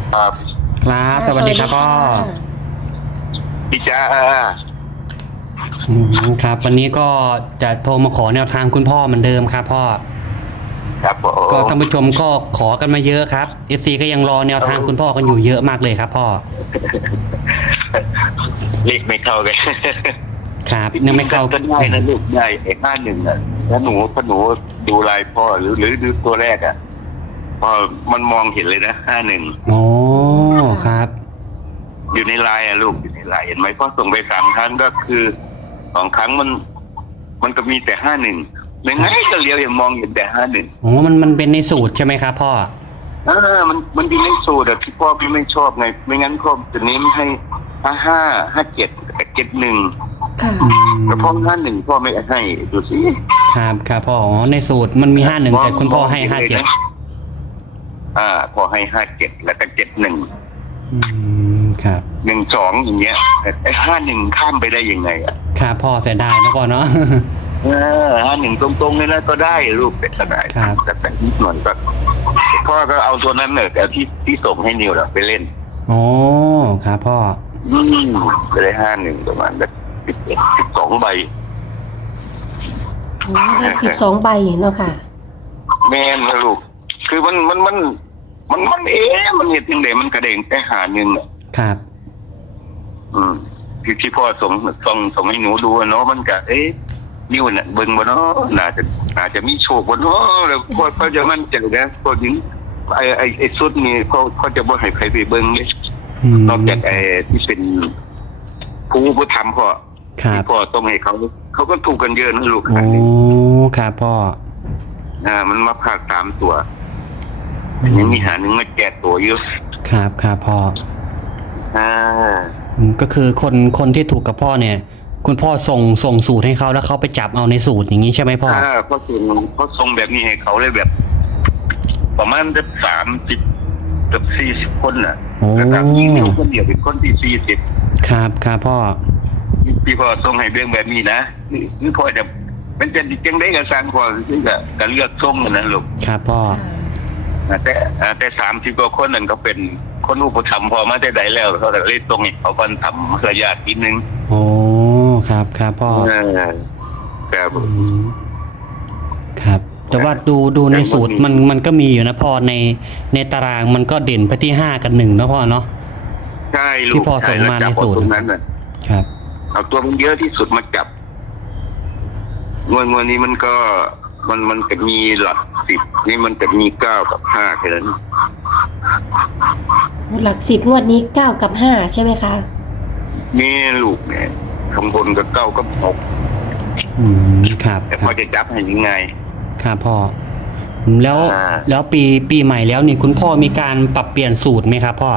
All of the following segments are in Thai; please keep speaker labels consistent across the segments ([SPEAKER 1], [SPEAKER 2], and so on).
[SPEAKER 1] ครับ
[SPEAKER 2] ครับสวัสดีครับพ่อ
[SPEAKER 1] พี่จ้า
[SPEAKER 2] ครับวันนี้ก็จะโทรมาขอแนวทางคุณพ่อเหมือนเดิมครับพ่อ
[SPEAKER 1] ครับผ
[SPEAKER 2] ก็
[SPEAKER 1] ม
[SPEAKER 2] ท่านผู้ชมก็ขอกันมาเยอะครับ FC ก็ยังรอแนวทางคุณพ่อกันอยู่เยอะมากเลยครับพ่อ
[SPEAKER 1] เลขไม่เข้ากัน
[SPEAKER 2] ครับยังไม่เข้า
[SPEAKER 1] ก็ได้นะลูกได้51อ่ะแล้วถ้าหนูดูลายพ่อหรือดูตัวแรกอ่ะพอมันมองเห็นเลยนะ51
[SPEAKER 2] โอ้ครับ
[SPEAKER 1] อยู่ในลายอ่ะลูกอยู่ในลายเห็นไหมพ่อส่งไป3 ครั้งก็คือ2 ครั้งมันก็มีแต่51ยังไงก็เลี้ยวยังมองเห็นแต่51
[SPEAKER 2] โอ้มันเป็นในสูตรใช่ไหมครับพ่อ
[SPEAKER 1] มันอยู่ในสูตรอะที่พ่อพี่ไม่ชอบไงไม่งั้นพ่อจะเน้นให้57 71
[SPEAKER 3] ค่ะ
[SPEAKER 1] แล้วพ่อ51พ่อไม่ให้ดูสิ
[SPEAKER 2] ครับพ่ออ๋อในสูตรมันมี51แต่คุณพ่อให้57
[SPEAKER 1] พ่อให้57แล้วก็71
[SPEAKER 2] ครับ
[SPEAKER 1] 12อย่างเงี้ยไอ้51ข้ามไปได้ยังไงอ่ะ
[SPEAKER 2] ครับพ่อเสียดายนะพ่อเนาะ
[SPEAKER 1] 51ตรงๆเลยนะก็ได้ลูกแต่ได้แต่นิดหน่อยก็พ่อก็เอาตัวนั้นเนี่ยแต่ที่ส่งให้นิวไปเล่น
[SPEAKER 2] โอ้ครับพ่อ
[SPEAKER 1] ไปได้51ประมาณแบบ12 ใบ
[SPEAKER 3] ได้12 ใบเนาะค่ะ
[SPEAKER 1] แม่นนะลูกคือมันเห็นยังไงมันกระเด้งแต่51
[SPEAKER 2] ครับ
[SPEAKER 1] ที่พ่อส่งให้หนูดูเนาะมันก็นิ้วน่ะเบิ่งบ่เนาะน่าจะมีโชคบ่เนาะแล้วพ่อจะมั่นใจนะพอถึงไอ้สุดนี่เขาจะบ่ให้ใครไปเบิ่งเลยนอกจากที่เป็นผู้ทำพ่อที่พ่อต้องให้เขาก็ถูกกันเยอะนะลูก
[SPEAKER 2] โอ้ครับพ่อ
[SPEAKER 1] มันมาพาก3 ตัวยังมี1มาแจกตัวเยอะ
[SPEAKER 2] ครับพ่อก็คือคนที่ถูกกับพ่อเนี่ยคุณพ่อส่งสูตรให้เขาแล้วเขาไปจับเอาในสูตรอย่างนี้ใช่ไหมพ่อ
[SPEAKER 1] เขาส่งแบบนี้ให้เขาเลยแบบ ประมาณจะ30กับ40คนน่ะแล้วก็ยิงคนเดียวเป็นคนที่40
[SPEAKER 2] ครับพ่อ
[SPEAKER 1] พี่พ่อส่งให้เรื่องแบบนี้นะนี่พ่อจะมันจะจังได้กับสร้างพ่อคือจะเลือกส่งนั่นลูก
[SPEAKER 2] ครับพ่อ
[SPEAKER 1] แต่30 กว่าคนนั่นก็เป็นคนอุปถัมภ์พอมาได้ใดแล้วเขาเลยตรงนี้เขาก็ทำเพื่อญาตินิดนึง
[SPEAKER 2] โอ้ครับพ่อครับแต่ว่าดูในสูตรมันก็มีอยู่นะพ่อในตารางมันก็เด่นไปที่5 กับ 1นะพ่อเนาะ
[SPEAKER 1] ใช่ลูก
[SPEAKER 2] ที่พ่อส่งมาในสูตร
[SPEAKER 1] นั้น
[SPEAKER 2] ครับ
[SPEAKER 1] เอาตัวมันเยอะที่สุดมาจับงวดนี้มันก็มันจะมีหลัก10นี่มันจะมี9 กับ 5แค่นั้น
[SPEAKER 3] หลัก10งวดนี้9 กับ 5ใช่ไหมคะ
[SPEAKER 1] นี่ลูกเนี่ยข้างบนก็9 กับ 6
[SPEAKER 2] ครับ
[SPEAKER 1] แต่พ่อจะจับให้ยังไง
[SPEAKER 2] ครับพ่อแล้วปีใหม่แล้วนี่คุณพ่อมีการปรับเปลี่ยนสูตรไหมครับพ่อ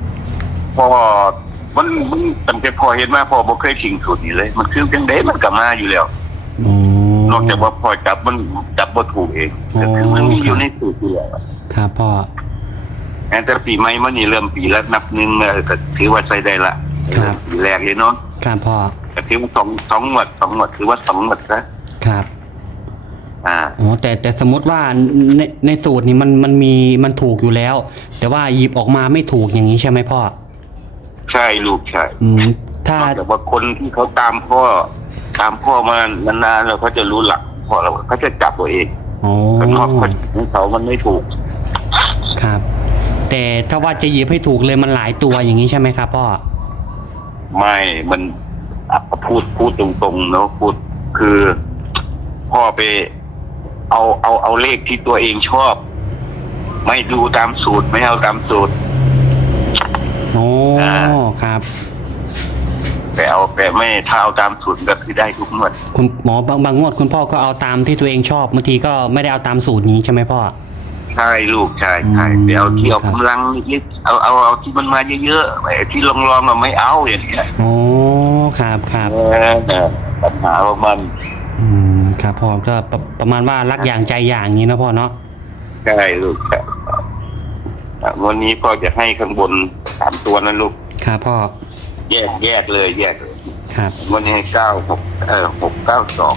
[SPEAKER 1] มันตั้งแต่พ่อเห็นมาพ่อบ่เคยทิ้งสูตรนี้เลยมันคือจังได๋มันก็มาอยู่แล้วนอกจากว่าพ่อจับมันจับบ่ถูกเองแต่คือมันมีอยู่ในสูตรอยู่แล้ว
[SPEAKER 2] ครับพ่อ
[SPEAKER 1] แต่ปีใหม่มันนี่เริ่มปีละนับ1ก็ถือว่าใช้ได้ละปีแรกเลยเนาะ
[SPEAKER 2] ครับพ่อ
[SPEAKER 1] ก็ถือว่า2 งวดถือว่า2 งวด
[SPEAKER 2] นะครับอ๋อแต่สมมติว่าในสูตรนี้มันถูกอยู่แล้วแต่ว่าหยิบออกมาไม่ถูกอย่างนี้ใช่ไหมพ่อ
[SPEAKER 1] ใช่ลูกใช่
[SPEAKER 2] ถ้า
[SPEAKER 1] แต่ว่าคนที่เขาตามพ่อมานานๆแล้วเขาจะรู้หลักพ่อแล้วเขาจะจับตัวเองแต่พ่อของเขามันไม่ถูก
[SPEAKER 2] ครับแต่ถ้าว่าจะหยิบให้ถูกเลยมันหลายตัวอย่างนี้ใช่ไหมครับพ่อ
[SPEAKER 1] ไม่มันพูดตรงๆเนาะพูดคือพ่อไปเอาเลขที่ตัวเองชอบไม่ดูตามสูตรไม่เอาตามสูตร
[SPEAKER 2] โอ้ครับ
[SPEAKER 1] แต่ไม่ถ้าเอาตามสูตรก็คือได้ทุกงวด
[SPEAKER 2] คุณหมอบางงวดคุณพ่อก็เอาตามที่ตัวเองชอบบางทีก็ไม่ได้เอาตามสูตรนี้ใช่ไหมพ่อ
[SPEAKER 1] ใช่ลูกใช่แต่เอาที่เอากำลังนิดเอาที่มันมาเยอะๆไอ้ที่ลองๆไม่เอาอย่างเงี้ย
[SPEAKER 2] โอ้ครับ
[SPEAKER 1] ปัญหาของมัน
[SPEAKER 2] ครับพ่อก็ประมาณว่ารักอย่างใจอย่างนี้นะพ่อเนาะ
[SPEAKER 1] ใช่ลูกวันนี้พ่อจะให้ข้างบน3 ตัวนั้นลูก
[SPEAKER 2] ครับพ่อ
[SPEAKER 1] แยกเลย
[SPEAKER 2] ครับ
[SPEAKER 1] วันนี้ให้692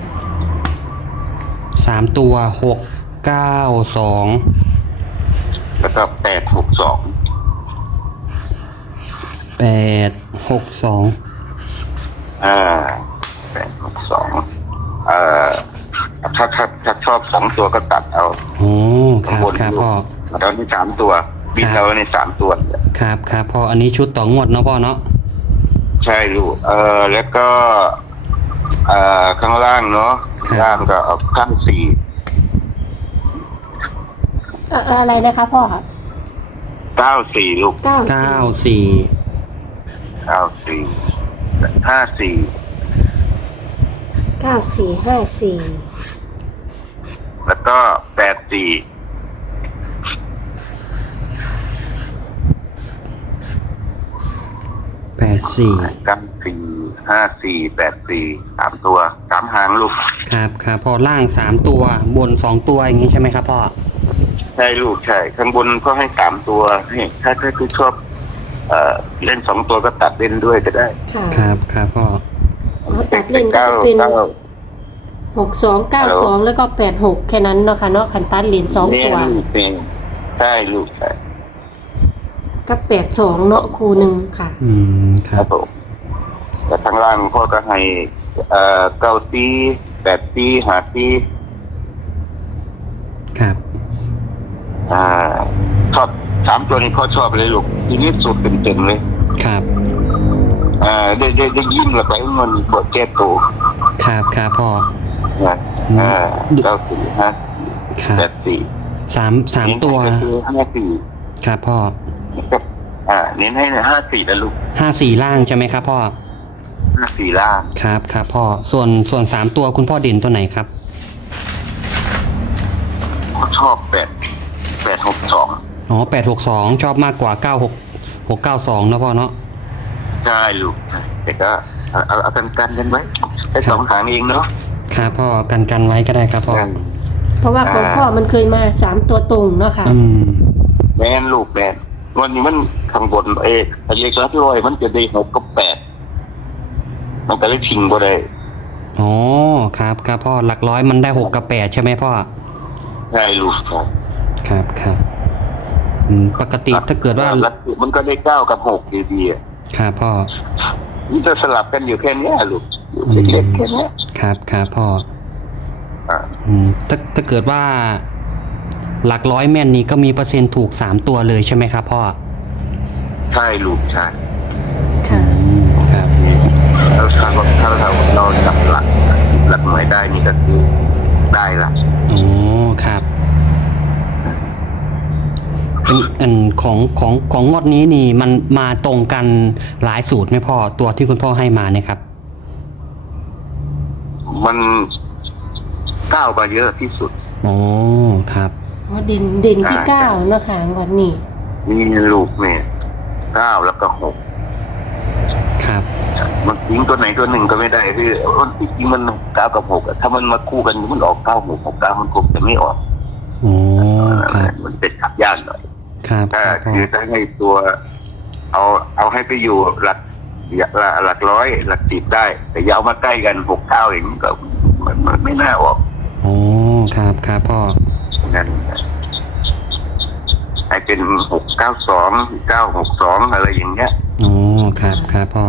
[SPEAKER 2] 3 ตัว692
[SPEAKER 1] แล้วก็862
[SPEAKER 2] 862
[SPEAKER 1] 862ถ้าชอบ2 ตัวก็ตัดเอา
[SPEAKER 2] โอ้ครับครับพ่อ
[SPEAKER 1] แล้วนี่3 ตัวบินเอาใน3 ตัว
[SPEAKER 2] ครับครับพ่ออันนี้ชุดต่องวดเนาะพ่อเนาะ
[SPEAKER 1] ใช่ลูกแล้วก็ข้างล่างเนาะล่างก็เอาข้าง4
[SPEAKER 3] อะไรนะคะพ่อ
[SPEAKER 1] 94ลูก
[SPEAKER 3] 94
[SPEAKER 1] 54แล้วก็84 3 ตัว 3 หางลูก
[SPEAKER 2] ครับครับพ่อล่าง3 ตัวบน2 ตัวอย่างงี้ใช่ไหมครับพ่อ
[SPEAKER 1] ใช่ลูกใช่ข้างบนก็ให้3 ตัวให้ถ้าคือชอบเล่น2 ตัวก็ตัดเล่นด้วยก็ได้
[SPEAKER 3] ค่ะ
[SPEAKER 2] ครับครับพ่อ
[SPEAKER 3] ตัดเล่นก็จะเป็น6292แล้วก็86แค่นั้นเนาะค่ะเนาะคันตัดเหรียญ2 ตัว
[SPEAKER 1] เป็นใช่ลูกใช่
[SPEAKER 3] กับ82เนาะครูหนึ่งค่ะ
[SPEAKER 2] ค
[SPEAKER 1] ค
[SPEAKER 2] รั
[SPEAKER 1] รั
[SPEAKER 2] บบ
[SPEAKER 1] ผมแต่ข้างล่างพ่อก็ให้9 ตี8 ตี5 ตี
[SPEAKER 2] ครับ
[SPEAKER 1] ชอบ3 ตัวนี้พ่อชอบเลยลูกทีนี้สุดเต็มๆเลย
[SPEAKER 2] ครับ
[SPEAKER 1] ได้ยินแล้วไปมันบทแก้ตัว
[SPEAKER 2] ครับครับพ่อ
[SPEAKER 1] นะ9 ตี5
[SPEAKER 2] ครับ
[SPEAKER 1] 8 ตี
[SPEAKER 2] 3 ตัว
[SPEAKER 1] คือ5 ตี
[SPEAKER 2] ครับพ่อ
[SPEAKER 1] เน้นให้5 ตีนะลูก
[SPEAKER 2] 54ล่างใช่ไหมครับพ่อ
[SPEAKER 1] 5 ตีล่าง
[SPEAKER 2] ครับครับพ่อส่วน3 ตัวคุณพ่อเด่นตัวไหนครับ
[SPEAKER 1] พ่อชอบ862
[SPEAKER 2] อ๋อ862ชอบมากกว่า692นะพ่อเนาะ
[SPEAKER 1] ใช่ลูกแต่ก็เอากันไว้แค่2 หางเองเนาะ
[SPEAKER 2] ครับพ่อกันไว้ก็ได้ครับพ่อ
[SPEAKER 3] เพราะว่าของพ่อมันเคยมา3 ตัวตรงเนาะค่ะ
[SPEAKER 1] แมนลูกแมนวันนี้มันข้างบนเรียกแล้วที่ว่ามันจะได้6 กับ 8มันก็เลยทิ้งบ่ได้
[SPEAKER 2] อ๋อครับครับพ่อหลักร้อยมันได้6 กับ 8ใช่ไหมพ่อ
[SPEAKER 1] ใช่ลูกครับ
[SPEAKER 2] ครับครับปกติถ้าเกิดว่า
[SPEAKER 1] แล้วมันก็ได้9 กับ 6ดีๆ
[SPEAKER 2] ครับพ่อ
[SPEAKER 1] นี่จะสลับกันอยู่แค่นี้ลูกอยู่เล็กๆแค่นี้
[SPEAKER 2] ครับครับพ่อถ้าเกิดว่าหลักร้อยแม่นนี้ก็มีเปอร์เซ็นต์ถูก3 ตัวเลยใช่ไหมครับพ่อ
[SPEAKER 1] ใช่ลูกใช่
[SPEAKER 3] ค่ะ
[SPEAKER 2] ครับ
[SPEAKER 1] แล้วถ้าเราจับหลักหน่วยได้นี่ก็คือได้ละ
[SPEAKER 2] อ๋อครับเป็นอันของงวดนี้นี่มันมาตรงกันหลายสูตรไหมพ่อตัวที่คุณพ่อให้มาเนี่ยครับ
[SPEAKER 1] มันก้าวมาเยอะที่สุด
[SPEAKER 2] อ๋อครับ
[SPEAKER 3] อ๋อเด่นที่9เนาะค่ะงวดนี้
[SPEAKER 1] นี่ลูกเนี่ย9 แล้วก็
[SPEAKER 2] ครับ
[SPEAKER 1] 6มันทิ้งตัวไหนตัวหนึ่งก็ไม่ได้คือมันจริงมัน9 กับ 6ถ้ามันมาคู่กันมันออก9 6 6 9มันคงจะไม่ออก
[SPEAKER 2] อ๋อครับ
[SPEAKER 1] มันเป็นขับยากหน่อย
[SPEAKER 2] ครับ
[SPEAKER 1] ถ้า
[SPEAKER 2] พ่อ
[SPEAKER 1] คือถ้าให้ตัวเอาให้ไปอยู่หลักร้อยหลัก10ได้ แต่อยาวมาใกล้กัน6 9อย่างนี้ก็มันไม่น่าออก
[SPEAKER 2] อ๋อครับครับพ่อ
[SPEAKER 1] นั่นให้เป็น692 962อะไรอย่างเงี้ย
[SPEAKER 2] อ๋อครับครับพ่อ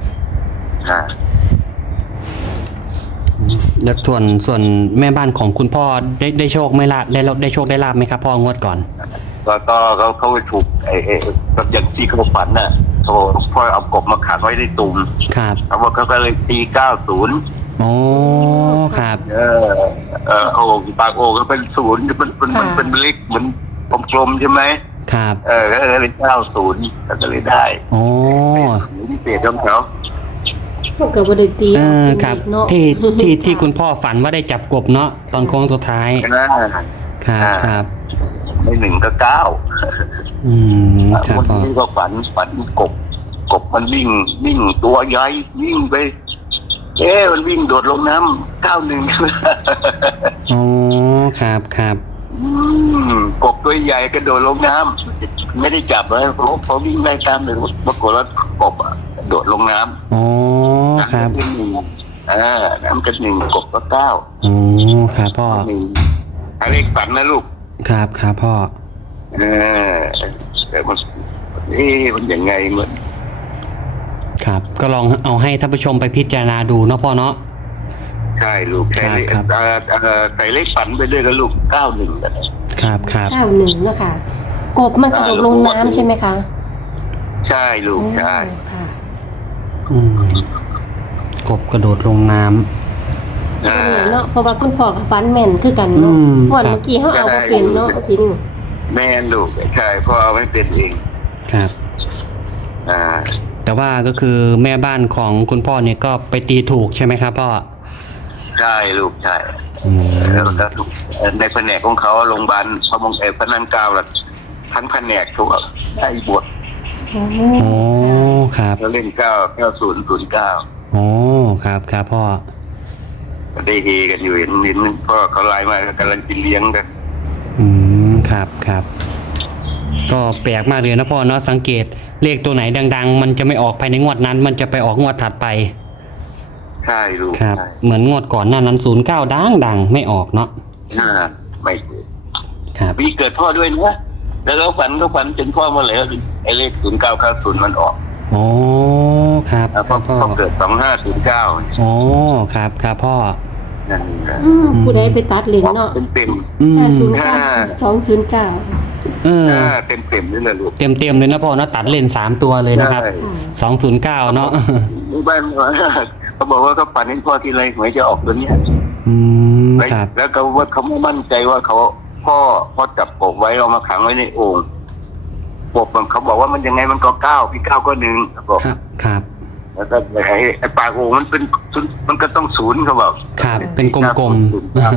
[SPEAKER 2] แล้วส่วนแม่บ้านของคุณพ่อได้โชคไม่ลาได้โชคได้ลาบไหมครับพ่องวดก่อน
[SPEAKER 1] ก็เขาไปถูกอย่างที่เขาฝันน่ะเขาพ่อเอากบมาขังไว้ในตุ่ม
[SPEAKER 2] ครับ
[SPEAKER 1] เขาบอกเขาก็เลยตี90
[SPEAKER 2] อ๋อครับ
[SPEAKER 1] โอ่งปากโอ่งก็เป็น0มันเป็นเล็กเหมือนกลมๆใช่ไหม
[SPEAKER 2] ครับ
[SPEAKER 1] ก็เลย90ก็เลยได้
[SPEAKER 2] อ๋อ
[SPEAKER 1] พิเศษของเขา
[SPEAKER 3] พวกกับบริตี
[SPEAKER 2] ครับ
[SPEAKER 3] เนาะ
[SPEAKER 2] ที่คุณพ่อฝันว่าได้จับกบเนาะตอนโค้งสุดท้าย
[SPEAKER 1] นะครับ
[SPEAKER 2] ครับ
[SPEAKER 1] ใน1 ก็ 9
[SPEAKER 2] ครับ
[SPEAKER 1] วัน
[SPEAKER 2] พ่อ
[SPEAKER 1] นี้ก็ฝันกบมันวิ่งตัวใหญ่วิ่งไปมันวิ่งโดดลงน้ำ91
[SPEAKER 2] อ๋อครับครับ
[SPEAKER 1] กบตัวใหญ่กระโดดลงน้ำไม่ได้จับเลยเพราะวิ่งไล่ตามเลยปรากฏว่ากบโดดลงน้ำ
[SPEAKER 2] อ๋อครับ
[SPEAKER 1] น้ำก็1น้ำก็1กบก็9
[SPEAKER 2] อ๋อครับพ่อ
[SPEAKER 1] 1เลขฝันนะลูก
[SPEAKER 2] ครับครับพ่อ
[SPEAKER 1] เออแต่มันมันยังไงมัน
[SPEAKER 2] ครับก็ลองเอาให้ท่านผู้ชมไปพิจารณาดูเนาะพ่อเนาะ
[SPEAKER 1] ใช่ลูกแค่นี้
[SPEAKER 2] ครับ
[SPEAKER 1] ใส่เลขฝันไปด้วยกับลูก91กัน
[SPEAKER 2] ครับครับ
[SPEAKER 3] 91นะคะกบมันกระโดดลงน้ำใช่ไหมคะ
[SPEAKER 1] ใช่ลูกใช่
[SPEAKER 3] ค่ะ
[SPEAKER 2] อืมกบกระโดดลงน้ำ
[SPEAKER 3] เนาะเพราะว่าคุณพ่อกับฟันแม่นคือกันเนาะ
[SPEAKER 2] อืม
[SPEAKER 3] วันเมื่อกี้เขาเอาบ่เป็นเนาะเมื่อกี้นี่
[SPEAKER 1] แม่ลูกใช่พ่อเอาไม่เป็นเอง
[SPEAKER 2] ครับ
[SPEAKER 1] อ่า
[SPEAKER 2] แต่ว่าก็คือแม่บ้านของคุณพ่อเนี่ยก็ไปตีถูกใช่ไหมครับพ่อ
[SPEAKER 1] ใช่ลูกใช่
[SPEAKER 2] อืม
[SPEAKER 1] แล้วก็ในแผนกของเขาโรงพยาบาลพระมงกุฎพระนั่งเกล้าละทั้งแผนกทุกได้บท
[SPEAKER 3] โอ้โห
[SPEAKER 2] โอ้ครับ
[SPEAKER 1] แล้วเล่น9009
[SPEAKER 2] โอ้ครับครับพ่อ
[SPEAKER 1] ได้เฮกันอยู่เห็นพ่อเขาไลน์มากำลังกินเลี้ยงกัน
[SPEAKER 2] อืมครับครับก็แปลกมากเลยนะพ่อเนาะสังเกตเลขตัวไหนดัง ๆ มันจะไม่ออกภายในงวดนั้น มันจะไปออกงวดถัดไป
[SPEAKER 1] ใช่ลูก
[SPEAKER 2] ครับ
[SPEAKER 1] ใช่
[SPEAKER 2] เหมือนงวดก่อนหน้านั้น09ดังไม่ออกเนาะ
[SPEAKER 1] ไม่
[SPEAKER 2] ครับ
[SPEAKER 1] ปีเกิดพ่อด้วยนะแล้วก็ฝันจนพ่อมาเลยไอ้เลข0990มันออก
[SPEAKER 2] โอ้ครับค
[SPEAKER 1] พ่
[SPEAKER 2] รั
[SPEAKER 1] อบ
[SPEAKER 2] พ่อ
[SPEAKER 1] เกิด2509
[SPEAKER 2] โอ้ครับครับพ่อ
[SPEAKER 1] นั่นนะ
[SPEAKER 3] ผู้ใดไปตัดลิ้นเนาะ
[SPEAKER 1] เต็ม
[SPEAKER 2] อืม
[SPEAKER 3] 509 209
[SPEAKER 2] เออ
[SPEAKER 1] เต็มนี่แหละลูก
[SPEAKER 2] เต็มเลยนะพ่อเนาะตัดเล่น3ตัวเลยนะครับ
[SPEAKER 1] ใช่
[SPEAKER 2] 209เนาะ
[SPEAKER 1] บ้านเขาบอกว่าเขาฝันเห็นพ่อทีไรหวยจะออกตัวเนี้ย
[SPEAKER 2] อืมครับ
[SPEAKER 1] แล้วก็ว่าเขาไม่มั่นใจว่าพ่อจับกบไว้เอามาขังไว้ในโอ่งกบมันเขาบอกว่ามันยังไงมันก็9พี่9ก็1เขาบอก
[SPEAKER 2] ครับครับ
[SPEAKER 1] แล้วก็ไอ้ปากโอ่งมันเป็นมันก็ต้อง0เขาบอก
[SPEAKER 2] ครับเป็นกลม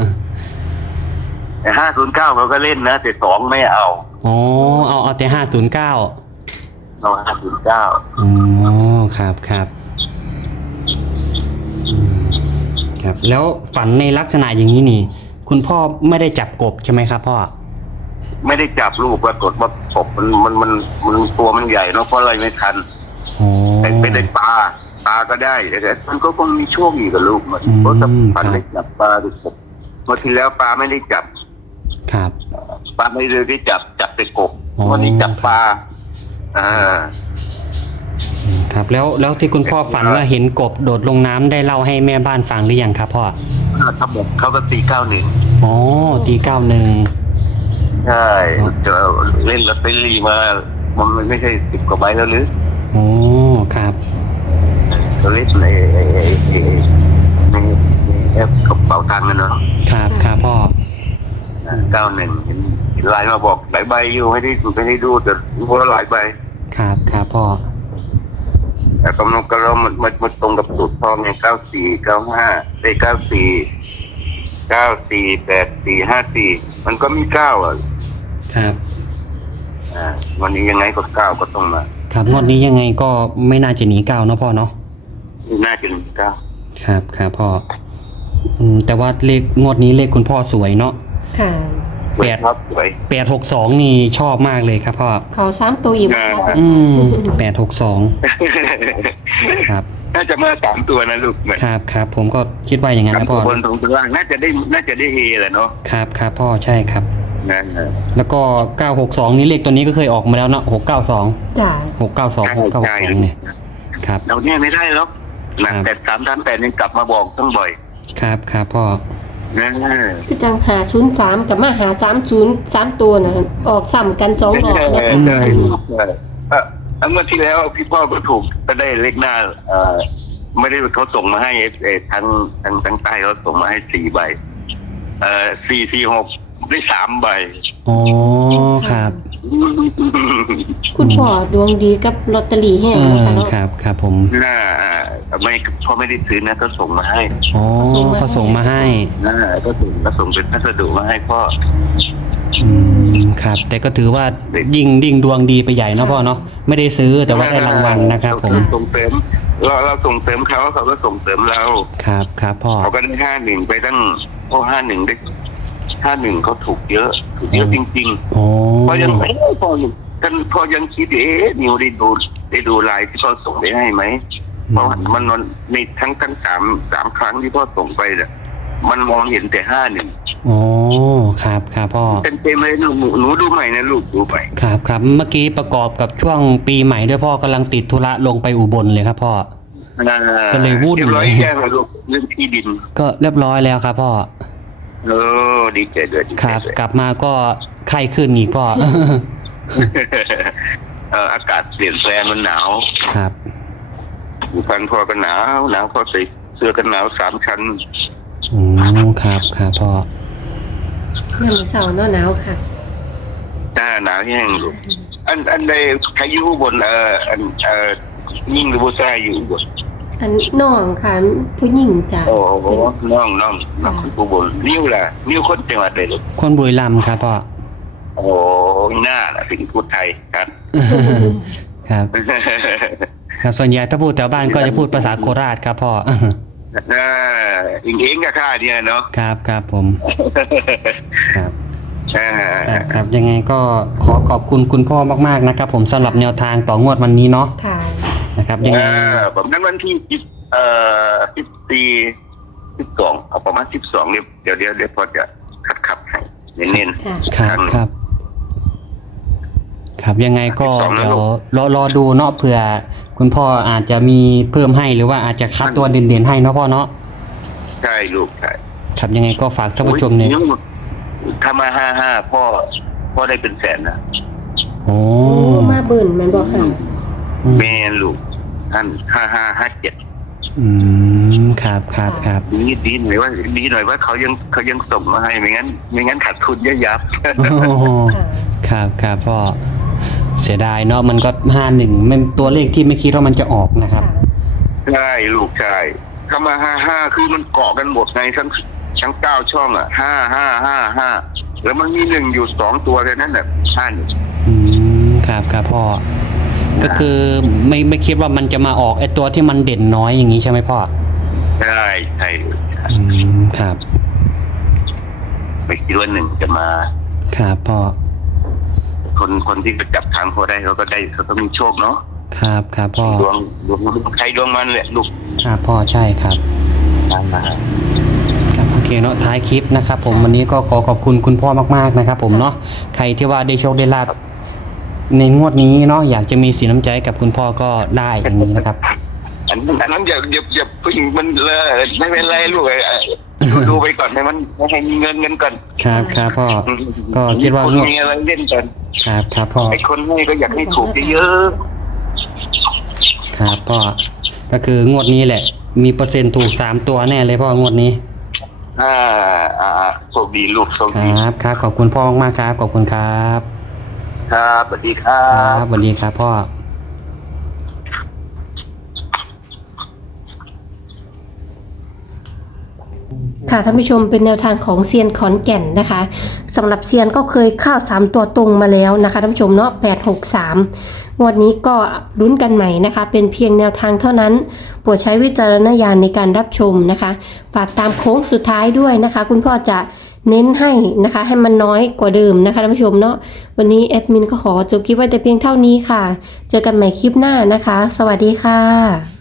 [SPEAKER 1] แต่509เขาก็เล่นนะแต่2ไม่เอา
[SPEAKER 2] ๆอ๋อเอาแต่509
[SPEAKER 1] เอา509
[SPEAKER 2] อ๋อครับครับอืมครับ แล้วฝันในลักษณะอย่างนี้นี่ คุณพ่อไม่ได้จับกบใช่ไหมครับพ่อ
[SPEAKER 1] ไม่ได้จับลูกปรากฏว่ากบมันตัวมันใหญ่เนาะเพราะอะไรไม่ทัน
[SPEAKER 2] อ๋อ
[SPEAKER 1] แต่ไม่ได้ปลาก็ได้แต่มันก็คงมีโชคอีกกับลูกมัน
[SPEAKER 2] อืม
[SPEAKER 1] เพราะถ้าฝัน
[SPEAKER 2] ครับ
[SPEAKER 1] ได้จับปลาดูกบเมื่อที่แล้วปลาไม่ได้จับ
[SPEAKER 2] ครับ
[SPEAKER 1] ปลาไม่ได้จับแต่กบ
[SPEAKER 2] อ๋อ
[SPEAKER 1] วันนี้จับปลาอ่า
[SPEAKER 2] ครับแล้วที่คุณพ่อฝันว่าเห็นกบโดดลงน้ำได้เล่าให้แม่บ้านฟังหรือยังครับพ่อ
[SPEAKER 1] ทั้งหมดเขาก็ตี91
[SPEAKER 2] อ๋อตี91
[SPEAKER 1] ใช่จะเล่นลอตเตอรี่มามันไม่ใช่10 กว่าใบแล้วหรือ
[SPEAKER 2] โอ้ครับ
[SPEAKER 1] เราเล่นในแอปกระเป๋าตังค์นะเนาะ
[SPEAKER 2] ครับครับพ่อ
[SPEAKER 1] 91เห็นไลน์มาบอกหลายใบอยู่ไม่ได้ดูแต่รู้ว่าหลายใบ
[SPEAKER 2] ครับครับพ่อ
[SPEAKER 1] แต่กำลังก็มันตรงกับสูตรพ่อไง94 95ได้94 84 54มันก็มี9อ่ะ
[SPEAKER 2] ครับ
[SPEAKER 1] วันนี้ยังไงก็9ก็ต้องมา
[SPEAKER 2] ครับงวดนี้ยังไงก็ไม่น่าจะหนี9เนาะพ่อเนาะ
[SPEAKER 1] น่าจะมี9
[SPEAKER 2] ครับครับพ่อแต่ว่าเลขงวดนี้เลขคุณพ่อสวยเนาะ
[SPEAKER 3] ค่ะ
[SPEAKER 1] สวยครับสวย
[SPEAKER 2] 862นี่ชอบมากเลยครับพ่อ
[SPEAKER 3] เขา3ตัวอีกนะคะ
[SPEAKER 2] 862ครับ
[SPEAKER 1] น่าจะมา3 ตัวนะลูกเหมือน
[SPEAKER 2] ครับครับผมก็คิดว่าอย่างนั้นนะพ่อ
[SPEAKER 1] บนตรงล่างน่าจะได้เฮแหละเนาะ
[SPEAKER 2] ครับครับพ่อใช่ครับ
[SPEAKER 1] นั่นนะ
[SPEAKER 2] แล้วก็962นี่เลขตัวนี้ก็เคยออกมาแล้วเนาะ692
[SPEAKER 3] จ้ะ
[SPEAKER 2] 692 692เนี่ยครับ
[SPEAKER 1] เราเนี่ยไม่ได้หรอกหนัก
[SPEAKER 2] ครับ
[SPEAKER 1] แต่338ยังกลับมาบอกต้องบ่อย
[SPEAKER 2] ครับครับพ่อ
[SPEAKER 1] นั่น
[SPEAKER 3] คือจัง503กับมา530 3ตัวน่ะออกซ้ำกัน2ดอกนะคะ
[SPEAKER 1] ใช่เมื่อที่แล้วพี่พ่อก็ถูกก็ได้เลขหน้าไม่ได้เขาส่งมาให้ทางใต้เขาส่งมาให้4 ใบ446ได้3 ใบ
[SPEAKER 2] อ๋อครับ
[SPEAKER 3] คุณพ่อดวงดีกับลอตเตอรี่แห้งนะคะเนาะ
[SPEAKER 2] ครับครับผม
[SPEAKER 1] น่าไม่พ่อไม่ได้ซื้อนะก็ส่งมาให้
[SPEAKER 2] อ๋อเขาส่งมาให้
[SPEAKER 1] ก็ส่งเป็นพัสดุมาให้พ่อ
[SPEAKER 2] ครับ แต่ก็ถือว่ายิ่งดวงดีไปใหญ่เนาะพ่อเนาะไม่ได้ซื้อแต่ว่าได้รางวัลนะครับผม
[SPEAKER 1] ส่งเสริมเราส่งเสริมเขาก็ส่งเสริมเรา
[SPEAKER 2] ครับครับพ่อ
[SPEAKER 1] เขาก็ได้51ไปตั้ง51ได้51เขาถูกเยอะจริง
[SPEAKER 2] โอ้
[SPEAKER 1] ๆพอยังไม่พอยังคิดนิวได้ดูไลน์ที่พ่อส่งไปให้ไหมเพราะมันในทั้ง3 ครั้งที่พ่อส่งไปเนี่ยมันมองเห็นแต่51
[SPEAKER 2] อ๋อครับครับพ่อ
[SPEAKER 1] เต็มๆเลยหนูดูใหม่นะลูกดูใหม่
[SPEAKER 2] ครับครับเมื่อกี้ประกอบกับช่วงปีใหม่ด้วยพ่อกำลังติดธุระลงไปอุบลเลยครับพ่อ ก็เลยวุ่น
[SPEAKER 1] เรียบร้อย
[SPEAKER 2] เลย
[SPEAKER 1] แจ้งเลยลูกเรื่องที่ดิน
[SPEAKER 2] ก็เรียบร้อยแล้วครับพ่อ
[SPEAKER 1] ดีใจด้วยดี
[SPEAKER 2] ค
[SPEAKER 1] ใจ
[SPEAKER 2] รับ
[SPEAKER 1] ด้วย
[SPEAKER 2] กลับมาก็ไข้ขึ้นอีกพ่อ
[SPEAKER 1] อากาศเปลี่ยนแปลงมันหนาว
[SPEAKER 2] ครับ
[SPEAKER 1] อยู่พันพอกันหนาวพอใส่เสื้อกันหนาว3 ชั้น
[SPEAKER 2] อ๋อครับครับพ่อ
[SPEAKER 3] น้ำเสาเนาะหนาวค่ะ
[SPEAKER 1] หนาวแห้งลูกอันใดใครอยู่บนยิ่งหรือผู้ชายอยู่บน
[SPEAKER 3] อันน้องค่ะผู้หญิงจ้ะ
[SPEAKER 1] โอ้โหน้องผู้บนนิ้วล่ะนิ้วคนจังหวัดเลยลูก
[SPEAKER 2] คนบุรีรัมย์ครับพ่อ
[SPEAKER 1] โอ้หน้าล่ะเป็นพูดไทยครับ
[SPEAKER 2] ครับครับส่วนใหญ่ถ้าพูดแถวบ้านก็จะพูดภาษาโคราชครับพ่อ
[SPEAKER 1] เองกับข้าเนี่ยเนาะ
[SPEAKER 2] ครับครับผมครับ
[SPEAKER 1] อ่า
[SPEAKER 2] ครับครับยังไงก็ขอขอบคุณคุณพ่อมากๆนะครับ ผมสำหรับแนวทางต่องวดวันนี้เนาะ
[SPEAKER 3] ค่ะ
[SPEAKER 2] นะครับยังไง
[SPEAKER 1] ผมนั้นวันที่14 12เอาประมาณ12เดี๋ยวพอจะขับให้เน้น
[SPEAKER 3] ค่ะ
[SPEAKER 2] ครับครับครับยังไงก็
[SPEAKER 1] 12นะ
[SPEAKER 2] เดี๋ยว
[SPEAKER 1] ลูก
[SPEAKER 2] รอดูเนาะเผื่อคุณพ่ออาจจะมีเพิ่มให้หรือว่าอาจจะคัดตัวเด่นๆให้เนาะพ่อเนาะ
[SPEAKER 1] ใช่ลูกใช่
[SPEAKER 2] ครับยังไงก็ฝากท่านผู้ชมเนี่ย
[SPEAKER 1] ถ้ามา55พ่อได้เป็นแสนนะ
[SPEAKER 2] โอ้
[SPEAKER 3] โอ้มาเบิ่นแม่นบ่ค่ะ
[SPEAKER 1] แม่ลูกท่าน5557
[SPEAKER 2] อืมครับครับครับ
[SPEAKER 1] ดีหน่อยว่าเขายังส่งมาให้ไม่งั้นขาดทุนยับ
[SPEAKER 2] โอ้โห
[SPEAKER 3] ค่ะ
[SPEAKER 2] ครับครับพ่อเสียดายเนาะมันก็51มันตัวเลขที่ไม่คิดว่ามันจะออกนะครับ
[SPEAKER 1] ใช่ลูกใช่ถ้ามา55คือมันเกาะกันหมดในทั้ง9 ช่องอ่ะ55แล้วมันมี1อยู่2 ตัวแค่นั้นน่ะ
[SPEAKER 2] อืมครับครับพ่อก็คือไม่คิดว่ามันจะมาออกไอตัวที่มันเด่นน้อยอย่างนี้ใช่ไหมพ่อ
[SPEAKER 1] ใช่ลูก
[SPEAKER 2] อืมครับ
[SPEAKER 1] ไม่คิดว่า1จะมา
[SPEAKER 2] ครับพ่อ
[SPEAKER 1] คนที่จับทางเขาได้เขาก็ได้เขาก็มีโชคเนาะ
[SPEAKER 2] ครับครับพ่อ
[SPEAKER 1] ดวงใครดวงมันแหละลูก
[SPEAKER 2] ครับพ่อใช่ครับครับโอเคเนาะท้ายคลิปนะครับผมวันนี้ก็ขอขอบคุณคุณพ่อมากๆนะครับผมเนาะใครที่ว่าได้โชคได้ลาภในงวดนี้เนาะอยากจะมีสีน้ำใจกับคุณพ่อก็ได้อย่างนี้นะครับ
[SPEAKER 1] อันนั้นอย่าผู้หญิงมันไม่เป็นไรลูกดูไปก่อนให้มันให้มีเงินก่อน
[SPEAKER 2] ครับครับพ่อก็คิดว่า
[SPEAKER 1] คน
[SPEAKER 2] งวด
[SPEAKER 1] มีอะไรเล่นก่อน
[SPEAKER 2] ครับครับพ่อ
[SPEAKER 1] ไอ้คนให้ก็อยากให้ถูกเยอะ
[SPEAKER 2] ครับพ่อก็คืองวดนี้แหละ มีเปอร์เซ็นต์ถูก3 ตัวแน่เลยพ่องวดนี้
[SPEAKER 1] โชคดีลูกโชค
[SPEAKER 2] ค
[SPEAKER 1] ดี
[SPEAKER 2] รับครับขอบคุณพ่อมากๆครับขอบคุณครับ
[SPEAKER 1] ครับสวัสดีครั
[SPEAKER 2] ครับ บสวัสดีครับพ่อ
[SPEAKER 3] ค่ะท่านผู้ชมเป็นแนวทางของเซียนขอนแก่นนะคะสำหรับเซียนก็เคยเข้า3 ตัวตรงมาแล้วนะคะท่านผู้ชมเนาะ863งวดนี้ก็ลุ้นกันใหม่นะคะเป็นเพียงแนวทางเท่านั้นโปรดใช้วิจารณญาณในการรับชมนะคะฝากตามโค้งสุดท้ายด้วยนะคะคุณพ่อจะเน้นให้นะคะให้มันน้อยกว่าเดิมนะคะท่านผู้ชมเนาะวันนี้แอดมินก็ขอจบคลิปไว้แต่เพียงเท่านี้ค่ะเจอกันใหม่คลิปหน้านะคะสวัสดีค่ะ